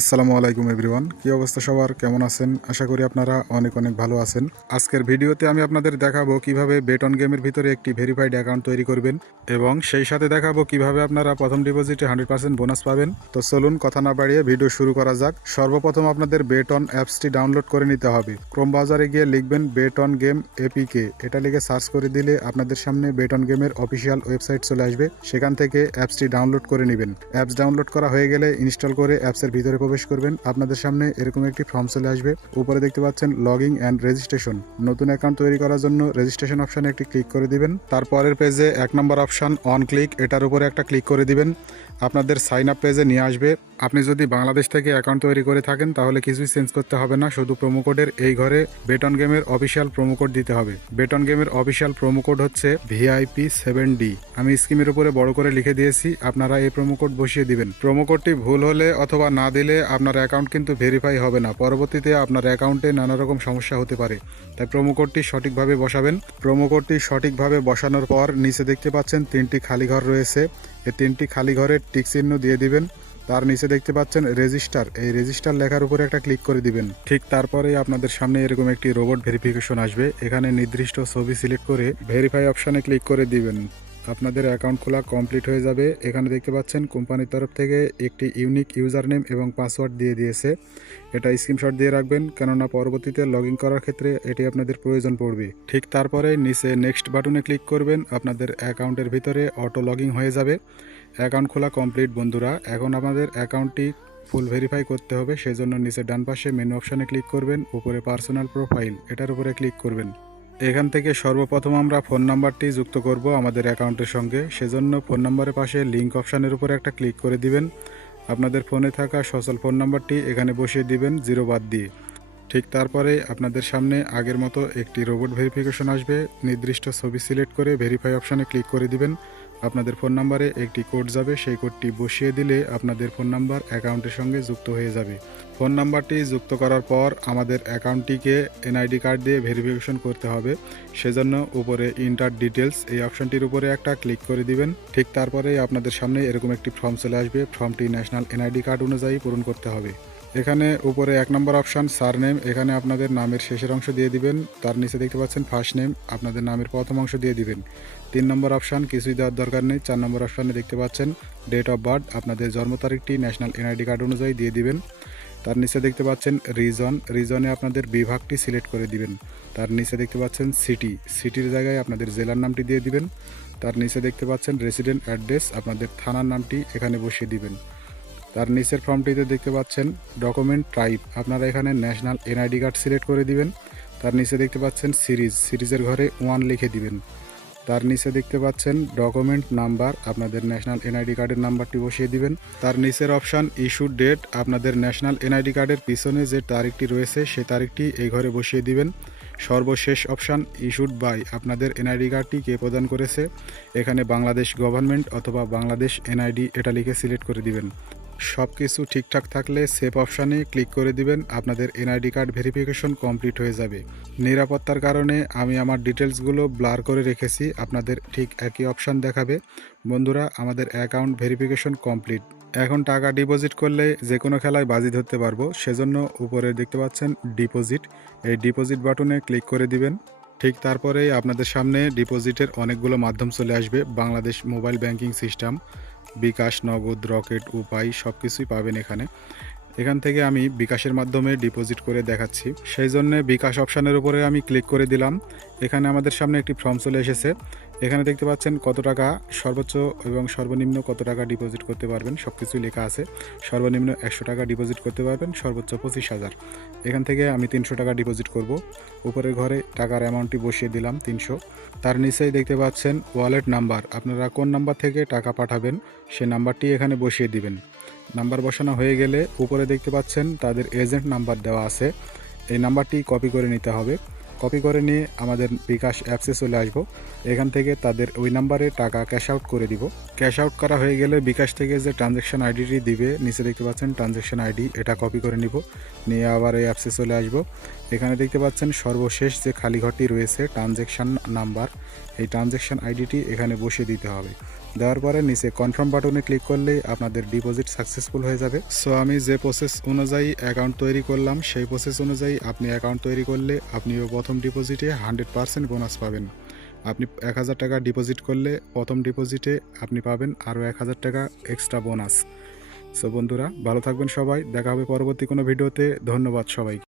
আসসালামু আলাইকুম এভরিওয়ান, কি অবস্থা সবার, কেমন আছেন? আশা করি আপনারা অনেক অনেক ভালো আছেন। আজকের ভিডিওতে আমি আপনাদের দেখাবো কিভাবে বেট অন গেমের ভিতরে একটি ভেরিফাইড অ্যাকাউন্ট তৈরি করবেন এবং সেই সাথে দেখাবো কিভাবে আপনারা প্রথম ডিপোজিটে 100% বোনাস পাবেন। তো চলুন কথা না বাড়িয়ে ভিডিও শুরু করা যাক। সর্বপ্রথম আপনাদের বেট অন অ্যাপসটি ডাউনলোড করে নিতে হবে। ক্রোম ব্রাউজারে গিয়ে লিখবেন বেট অন গেম এপিকে, এটা লিখে সার্চ করে দিলে আপনাদের সামনে বেট অন গেমের অফিসিয়াল ওয়েবসাইট চলে আসবে। সেখান থেকে অ্যাপসটি ডাউনলোড করে নেবেন। অ্যাপস ডাউনলোড করা হয়ে গেলে ইনস্টল করে অ্যাপসের ভিতরে প্রবেশ করবেন। আপনাদের সামনে এরকম একটি ফর্ম চলে আসবে। উপরে দেখতে পাচ্ছেন লগইন অ্যান্ড রেজিস্ট্রেশন। নতুন অ্যাকাউন্ট তৈরি করার জন্য রেজিস্ট্রেশন অপশানে একটি ক্লিক করে দিবেন। তারপরের পেজে 1 নম্বর অপশান অন ক্লিক, এটার উপরে একটা ক্লিক করে দিবেন। আপনাদের সাইন আপ পেজে নিয়ে আসবে। আপনি যদি বাংলাদেশ থেকে অ্যাকাউন্ট তৈরি করে থাকেন তাহলে কিছুই চেঞ্জ করতে হবে না, শুধু প্রোমো কোডের এই ঘরে বেট অন গেমের অফিসিয়াল প্রোমো কোড দিতে হবে। বেট অন গেমের অফিসিয়াল প্রোমো কোড হচ্ছে VIP7D। আমি স্ক্রিনের উপরে বড় করে লিখে দিয়েছি, আপনারা এই প্রোমো কোড বসিয়ে দিবেন। প্রোমো কোডটি ভুল হলে অথবা না দিলে আপনার অ্যাকাউন্ট কিন্তু ভেরিফাই হবে না, পরবর্তীতে আপনার অ্যাকাউন্টে নানা রকম সমস্যা হতে পারে। তাই প্রোমো কোডটি সঠিকভাবে বসাবেন। প্রোমো কোডটি সঠিকভাবে বসানোর পর নিচে দেখতে পাচ্ছেন 3টি খালি ঘর রয়েছে। এই 3টি খালি ঘরে টিক চিহ্ন দিয়ে দিবেন। তার নিচে দেখতে পাচ্ছেন রেজিস্টার, এই রেজিস্টার লেখার উপরে একটা ক্লিক করে দিবেন। ঠিক তারপরেই আপনাদের সামনে এরকম একটি রোবট ভেরিফিকেশন আসবে। এখানে নির্দিষ্ট ছবি সিলেক্ট করে ভেরিফাই অপশানে ক্লিক করে দিবেন। আপনাদের অ্যাকাউন্ট খোলা কমপ্লিট হয়ে যাবে। এখানে দেখতে পাচ্ছেন কোম্পানির তরফ থেকে একটি ইউনিক ইউজার নেম এবং পাসওয়ার্ড দিয়ে দিয়েছে। এটা স্ক্রিনশট দিয়ে রাখবেন, কেননা পরবর্তীতে লগ ইন করার ক্ষেত্রে এটি আপনাদের প্রয়োজন পড়বে। ঠিক তারপরে নিচে নেক্সট বাটনে ক্লিক করবেন। আপনাদের অ্যাকাউন্টের ভিতরে অটো লগ ইন হয়ে যাবে। অ্যাকাউন্ট খোলা কমপ্লিট বন্ধুরা। এখন আমাদের অ্যাকাউন্টটি ফুল ভেরিফাই করতে হবে, সেজন্য নিচে ডান পাশে মেনু অপশানে ক্লিক করবেন। উপরে পার্সোনাল প্রোফাইল, এটার উপরে ক্লিক করবেন। এখান থেকে সর্বপ্রথম আমরা ফোন নাম্বারটি যুক্ত করব আমাদের অ্যাকাউন্টের সঙ্গে। সেজন্য ফোন নাম্বারের পাশে লিঙ্ক অপশানের উপরে একটা ক্লিক করে দিবেন। আপনাদের ফোনে থাকা সচল ফোন নাম্বারটি এখানে বসিয়ে দিবেন 0 বাদ দিয়ে। ঠিক তারপরে আপনাদের সামনে আগের মতো একটি রোবট ভেরিফিকেশন আসবে। নির্দিষ্ট ছবি সিলেক্ট করে ভেরিফাই অপশানে ক্লিক করে দিবেন। আপনাদের ফোন নাম্বারে একটি কোড যাবে, সেই কোডটি বসিয়ে দিলে আপনাদের ফোন নাম্বার অ্যাকাউন্টের সঙ্গে যুক্ত হয়ে যাবে। ফোন নাম্বারটি যুক্ত করার পর আমাদের অ্যাকাউন্টটিকে NID কার্ড দিয়ে ভেরিফিকেশন করতে হবে। সেজন্য উপরে ইন্টার ডিটেলস এই অপশানটির উপরে একটা ক্লিক করে দিবেন। ঠিক তারপরেই আপনাদের সামনে এরকম একটি ফর্ম চলে আসবে। ফর্মটি ন্যাশনাল NID কার্ড অনুযায়ী পূরণ করতে হবে। এখানে উপরে 1 নম্বর অপশান সার নেম, এখানে আপনাদের নামের শেষের অংশ দিয়ে দিবেন। তার নিচে দেখতে পাচ্ছেন ফার্স্ট নেম, আপনাদের নামের প্রথম অংশ দিয়ে দিবেন। 3 নম্বর অপশান কিছুই দেওয়ার দরকার নেই। 4 নম্বর অপশানে দেখতে পাচ্ছেন ডেট অফ বার্থ, আপনাদের জন্ম তারিখটি ন্যাশনাল NID কার্ড অনুযায়ী দিয়ে দিবেন। তার নিচে দেখতে পাচ্ছেন রিজনে আপনাদের বিভাগটি সিলেক্ট করে দিবেন। তার নিচে দেখতে পাচ্ছেন সিটির জায়গায় আপনাদের জেলার নামটি দিয়ে দিবেন। তার নিচে দেখতে পাচ্ছেন রেসিডেন্ট অ্যাড্রেস, আপনাদের থানার নামটি এখানে বসিয়ে দিবেন। তার নিচের ফর্মটিতে দেখতে পাচ্ছেন ডকুমেন্ট টাইপ, আপনারা এখানে ন্যাশনাল NID কার্ড সিলেক্ট করে দিবেন। তার নিচে দেখতে পাচ্ছেন সিরিজের ঘরে 1 লিখে দিবেন। তার নিচে দেখতে পাচ্ছেন ডকুমেন্ট নাম্বার, আপনাদের ন্যাশনাল NID কার্ডের নাম্বারটি বসিয়ে দিবেন। তার নিচের অপশান ইস্যু ডেট, আপনাদের ন্যাশনাল NID কার্ডের পিছনে যে তারিখটি রয়েছে সেই তারিখটি এই ঘরে বসিয়ে দিবেন। সর্বশেষ অপশান ইস্যুড বাই, আপনাদের NID কার্ডটি কে প্রদান করেছে, এখানে বাংলাদেশ গভর্নমেন্ট অথবা বাংলাদেশ NID এটা লিখে সিলেক্ট করে দিবেন। সব কিছু ঠিকঠাক থাকলে সেভ অপশানে ক্লিক করে দিবেন। আপনাদের NID কার্ড ভেরিফিকেশন কমপ্লিট হয়ে যাবে। নিরাপত্তার কারণে আমি আমার ডিটেলসগুলো ব্লার করে রেখেছি, আপনাদের ঠিক একই অপশান দেখাবে। বন্ধুরা, আমাদের অ্যাকাউন্ট ভেরিফিকেশন কমপ্লিট। এখন টাকা ডিপোজিট করলে যে কোনো খেলায় বাজি ধরতে পারবো, সেজন্য উপরে দেখতে পাচ্ছেন ডিপোজিট, এই ডিপোজিট বাটনে ক্লিক করে দিবেন। ঠিক তারপরেই আপনাদের সামনে ডিপোজিটের অনেকগুলো মাধ্যম চলে আসবে। বাংলাদেশ মোবাইল ব্যাংকিং সিস্টেম, বিকাশ, নগদ, রকেট, উপায় সব কিছুই পাবেন এখানে। এখান থেকে আমি বিকাশের মাধ্যমে ডিপোজিট করে দেখাচ্ছি, সেই জন্য বিকাশ অপশানের উপরে আমি ক্লিক করে দিলাম। এখানে আমাদের সামনে একটি ফর্ম চলে এসেছে। এখানে দেখতে পাচ্ছেন কত টাকা সর্বোচ্চ এবং সর্বনিম্ন কত টাকা ডিপোজিট করতে পারবেন, সব কিছুই লেখা আছে। সর্বনিম্ন 100 টাকা ডিপোজিট করতে পারবেন, সর্বোচ্চ 25,000। এখান থেকে আমি 300 টাকা ডিপোজিট করব। উপরের ঘরে টাকার অ্যামাউন্টটি বসিয়ে দিলাম 300। তার নিচেই দেখতে পাচ্ছেন ওয়ালেট নাম্বার, আপনারা কোন নাম্বার থেকে টাকা পাঠাবেন সে নাম্বারটি এখানে বসিয়ে দিবেন। নাম্বার বসানো হয়ে গেলে উপরে দেখতে পাচ্ছেন তাদের এজেন্ট নাম্বার দেওয়া আছে, এই নাম্বারটি কপি করে নিতে হবে। কপি করে নিয়ে আমাদের বিকাশ অ্যাপসে চলে আসবো। এখান থেকে তাদের ওই নাম্বারে টাকা ক্যাশ আউট করে দিব। ক্যাশ আউট করা হয়ে গেলে বিকাশ থেকে যে ট্রানজ্যাকশন আইডিটি দিবে, নিচে দেখতে পাচ্ছেন ট্রানজ্যাকশন আইডি, এটা কপি করে নিব। নিয়ে আবার এই অ্যাপসে চলে আসবো। এখানে দেখতে পাচ্ছেন সর্বশেষ যে খালি ঘরটি রয়েছে ট্রানজ্যাকশন নাম্বার, এই ট্রানজ্যাকশন আইডিটি এখানে বসিয়ে দিতে হবে। দেওয়ার পরে নিচে কনফার্ম বাটনে ক্লিক করলেই আপনাদের ডিপোজিট সাকসেসফুল হয়ে যাবে। সো আমি যে প্রসেস অনুযায়ী অ্যাকাউন্ট তৈরি করলাম সেই প্রসেস অনুযায়ী আপনি অ্যাকাউন্ট তৈরি করলে আপনিও প্রথম ডিপোজিটে 100% বোনাস পাবেন। আপনি 1000 টাকা ডিপোজিট করলে প্রথম ডিপোজিটে আপনি পাবেন আরও 1000 টাকা এক্সট্রা বোনাস। সো বন্ধুরা, ভালো থাকবেন সবাই, দেখা হবে পরবর্তী কোনো ভিডিওতে। ধন্যবাদ সবাইকে।